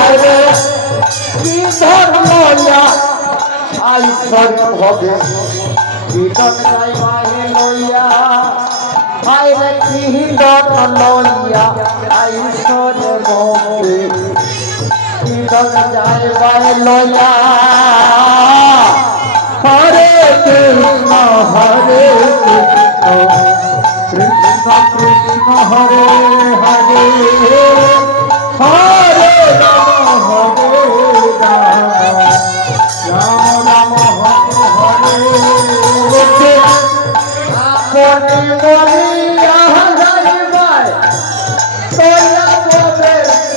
আরে কি ধর্ময়া আইসর হবে বিদন গাইবাহে লইয়া আরে কি ধর্ময়া আইসর হবে বিদন গাইবাহে লইয়া হরে কৃষ্ণ হরে কৃষ্ণ কৃষ্ণ হরে হরে হরে রাম হরে রাম রাম হরে হরে আপনি মরিয়া যাইবাই তোরা বলে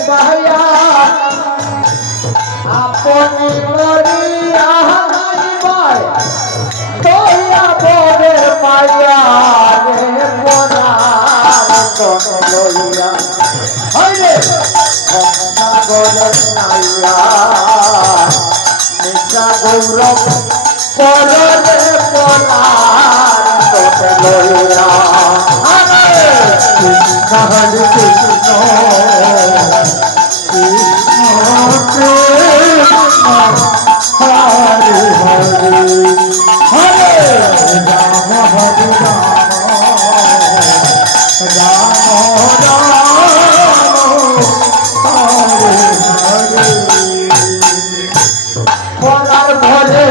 ভাইয়া আপনি মরিয়া যাইবাই তোরা বলে মায়া রে পরার কোন লইয়া হইলে ভক্তা গৌরব নাইয়া নিশা গৌরব পরে পরার কোন লইয়া হরে কৃষ্ণ হরে কৃষ্ণ কৃষ্ণ কৃষ্ণ হরে হরে হরে রাম হরে রাম রাম রাম হরে হরে পরার ভরে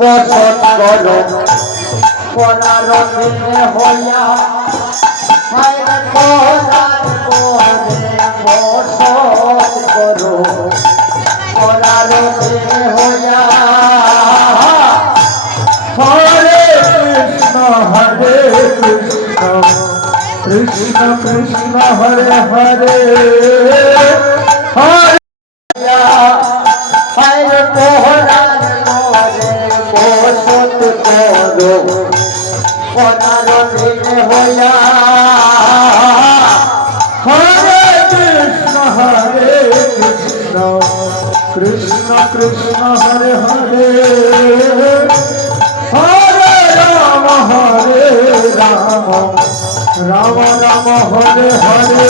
বসত করো পরার দিনে হইয়া পরার ভরে বসত করো পরার দিনে হইয়া হরে কৃষ্ণ হরে কৃষ্ণ কৃষ্ণ কৃষ্ণ হরে হরে হরে হরে পরার ভরে বসত করো পরার দিনে হইয়া হরে কৃষ্ণ কৃষ্ণ কৃষ্ণ হরে হরে হরে রাম রাম রাম হরে হরে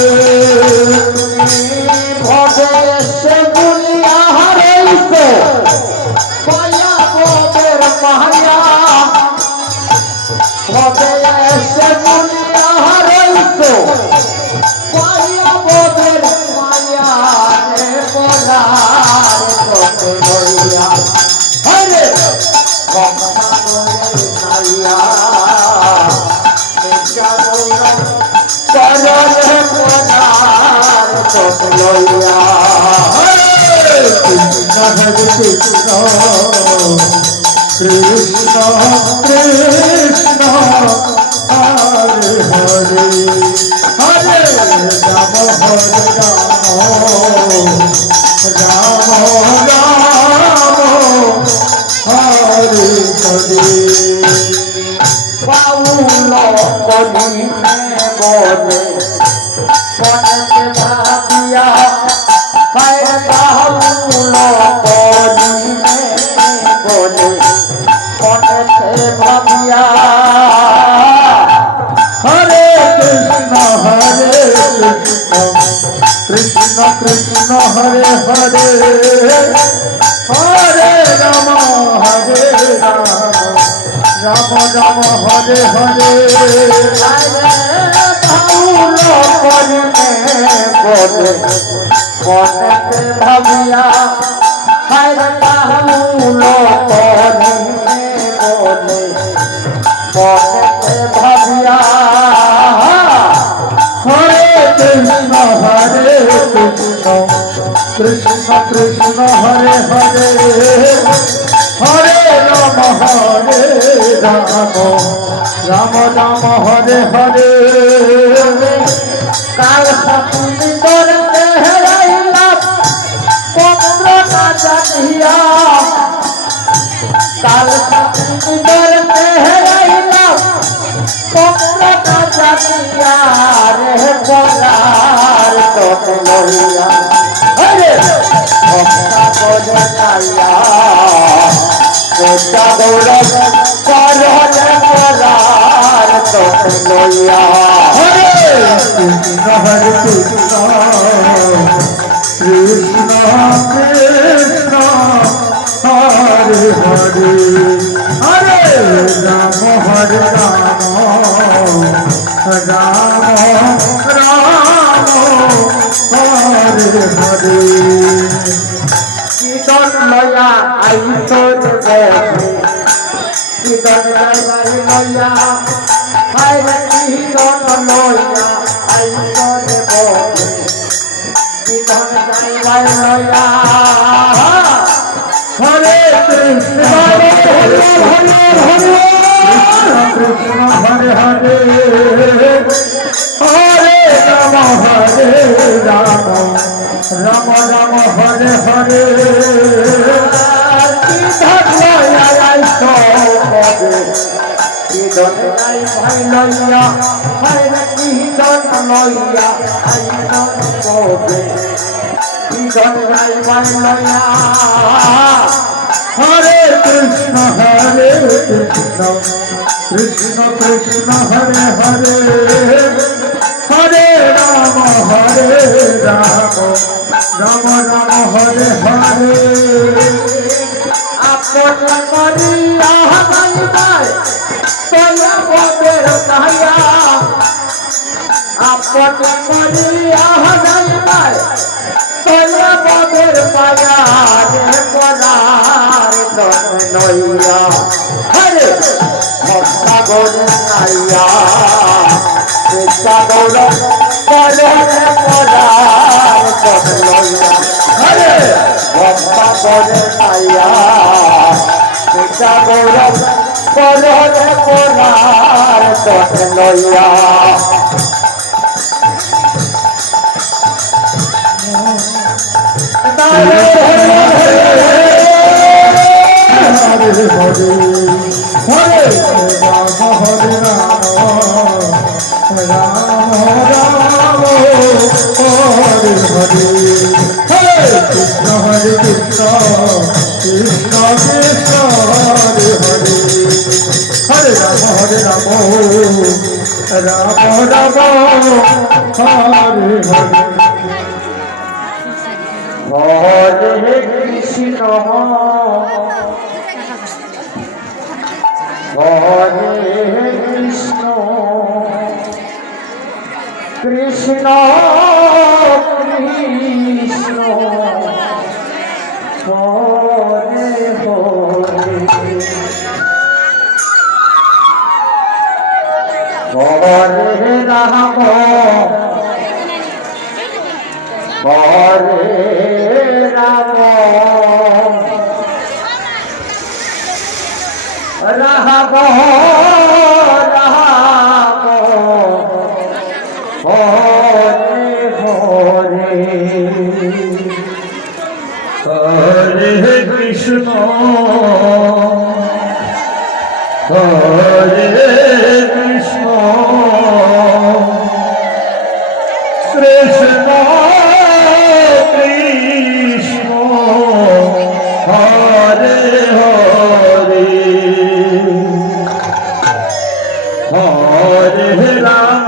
ভবে সে গুলিয়া হারাইছে পায়া ববের মায়া ভবে সে গুলিয়া হারাইছে পায়া ববের মায়া রে পরার কত লইয়া হরে ভক্তা বলে নাইয়া নিশা গৌরব পরে পরার কত লইয়া হরে কৃষ্ণ হরে কৃষ্ণ কৃষ্ণ কৃষ্ণ হরে হরে হরে রাম হরে রাম রাম হরে হরে বাউল কলি বলে মনতে ভাবিয়া হায় বাউল কলি বলে মনতে ভাবিয়া হরে কৃষ্ণ কৃষ্ণ কৃষ্ণ হরে হরে হরে রাম রাম রাম হরে হরে বাউল করিনে বলে মনতে ভাবিয়া হায় বাউল করিনে বলে মনতে ভাবিয়া হরে কৃষ্ণ কৃষ্ণ কৃষ্ণ হরে হরে হরে রাম রাম রাম হরে হরে কাল সপনি করতে হেরাইলাম পত্র না জানিয়া কাল সপনি করতে হেরাইলাম পত্র না জানিয়া রে পরার কত লইয়া হরে ভক্তা বলে নাইয়া নিশা গৌরব পরে পরার কত লইয়া হরে কৃষ্ণ হরে কৃষ্ণ রাম রাম হরে হরে কীর্তন লয়া আইসর বসে কীর্তন লয়া হায় কীর্তন লয়া আইসর বসে কীর্তন লয়া হরে কৃষ্ণ হরে হরে হরে কৃষ্ণ হরে হরে হরে রাম হরে রাম রাম রাম হরে হরে কীর্তন ভাই লইয়া ভাই কীর্তন লইয়া আইসন কবে কীর্তন ভাই লইয়া হরে কৃষ্ণ কৃষ্ণ কৃষ্ণ হরে হরে হরে রাম রাম রাম হরে হরে আপন করিয়া গাইবায় তোলা বদের কায়া আপন করিয়া গাইবায় তোলা বদের পায়া রে পরার নইয়া হরে ভক্তা গৌর নাইয়া কৃষ্ণ গৌর পরে পরার নইয়া হরে ভক্তা গৌর নাইয়া কৃষ্ণ গৌর পরে পরার নইয়া হরে হরে হরে রাম হরে রাম রাম রাম হরে হরে হরে কৃষ্ণ কৃষ্ণ কৃষ্ণ হরে হরে হরে রাম রাম রাম হরে হরে হরে কৃষ্ণ হরে কৃষ্ণ কৃষ্ণ কৃষ্ণ হরে হরে হরে রাম হরে রাম রাম রাম হরে হরে হরে কৃষ্ণ হরে কৃষ্ণ কৃষ্ণ কৃষ্ণ হরে হরে হরে রাম